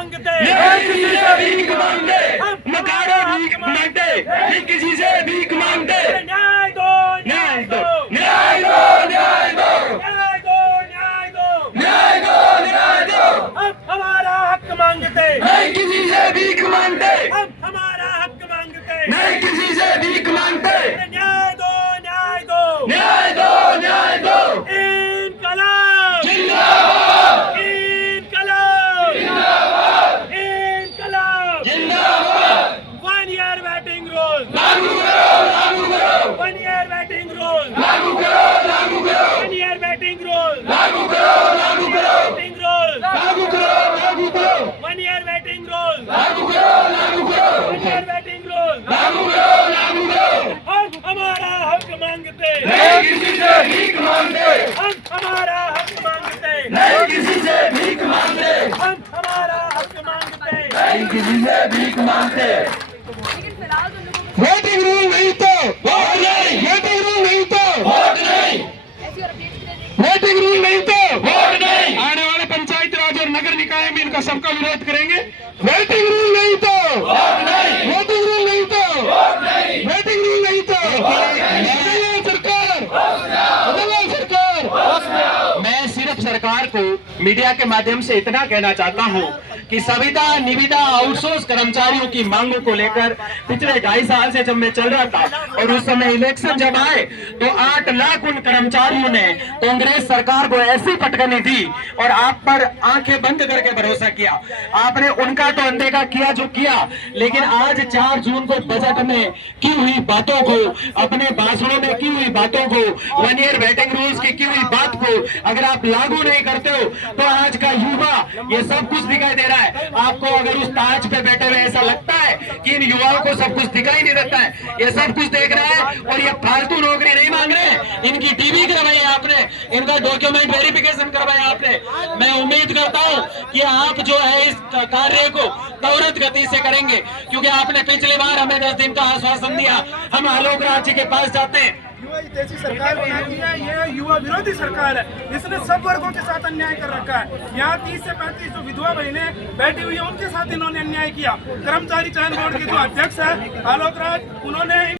मांगते, नहीं किसी से भीख मांगते, मकान भीख मांगते, नहीं किसी से भीख मांगते। न्याय दो, न्याय दो, न्याय दो, न्याय दो, न्याय दो, न्याय दो, न्याय दो, न्याय दो। हम हमारा हक मांगते, नहीं किसी से भीख मांगते, हम हमारा हक मांगते, नहीं किसी से भीख मांगते। न्याय दो, न्याय दो, न्याय दो, न्याय दो। इनकलाब जिंदाबाद, इनकलाब इनकलाब जिंदाबाद। 1 year waiting rule, लागू करो, लागू करो, 1 year waiting rule, लागू करो, लागू करो, 1 year waiting rule, लागू करो, लागू करो, waiting rule, लागू करो, लागू करो, 1 year waiting rule, लागू करो, लागू करो, 1 year waiting rule, लागू करो, लागू करो। हम हमारा हक मांगते, नहीं किसी से भीख मांगते, हम हमारा हक मांगते, नहीं किसी से भीख मांगते, हम हमारा हक मांगते, नहीं किसी से भीख मांगते। लेकिन फिलहाल तो लोगों वोटिंग रूल नहीं तो वोट नहीं, वोटिंग रूल नहीं तो वोट नहीं, को ऐसी और अपडेट्स के लिए देखिए वोटिंग रूल नहीं तो वोट नहीं। आने वाले पंचायत राज और नगर निकाय में इनका सबका विरोध करेंगे। वोटिंग रूल नहीं तो वोट नहीं, वोटिंग रूल नहीं तो वोट नहीं, वोटिंग रूल नहीं तो बदलो सरकार, बदलो सरकार। मैं सिर्फ सरकार को मीडिया के माध्यम से इतना कहना चाहता हूं कि संविदा निविदा आउटसोर्स कर्मचारियों की मांगों को लेकर पिछले 2.5 साल से जब मैं चल रहा था और उस समय इलेक्शन जब आए तो 8 लाख उन कर्मचारियों ने कांग्रेस सरकार को ऐसी पटकनी दी और आप पर आंखें बंद करके भरोसा किया। आपने उनका तो अनदेखा किया जो किया, लेकिन आज 4 जून को बजट में की हुई बातों को, अपने भाषणों में की हुई बातों को, 1 ईयर वेटिंग रूल्स की हुई बात को अगर आप लागू नहीं करते हो तो आज का युवा ये सब कुछ दिखाई दे रहा है। आपको अगर उस ताज पे बैठे हुए ऐसा लगता है कि इन युवाओं को सब कुछ दिखाई नहीं देता है, ये सब कुछ देख रहा है और ये फालतू नौकरी नहीं मांग रहे हैं। इनकी टीवी करवाई आपने, इनका डॉक्यूमेंट वेरिफिकेशन करवाया आपने। मैं उम्मीद करता हूं कि आप जो है इस कार्य को त्वरित गति से करेंगे, क्योंकि आपने पिछली बार हमें 10 दिन का आश्वासन दिया। हम आलोक राज जी के पास जाते हैं। युवा हितैषी सरकार बनाई है, ये युवा विरोधी सरकार है। इसने सब वर्गों के साथ अन्याय कर रखा है। यहाँ 30 से 35 जो विधवा बहनें बैठी हुई है उनके साथ इन्होंने अन्याय किया। कर्मचारी चयन बोर्ड के जो अध्यक्ष है आलोक राज, उन्होंने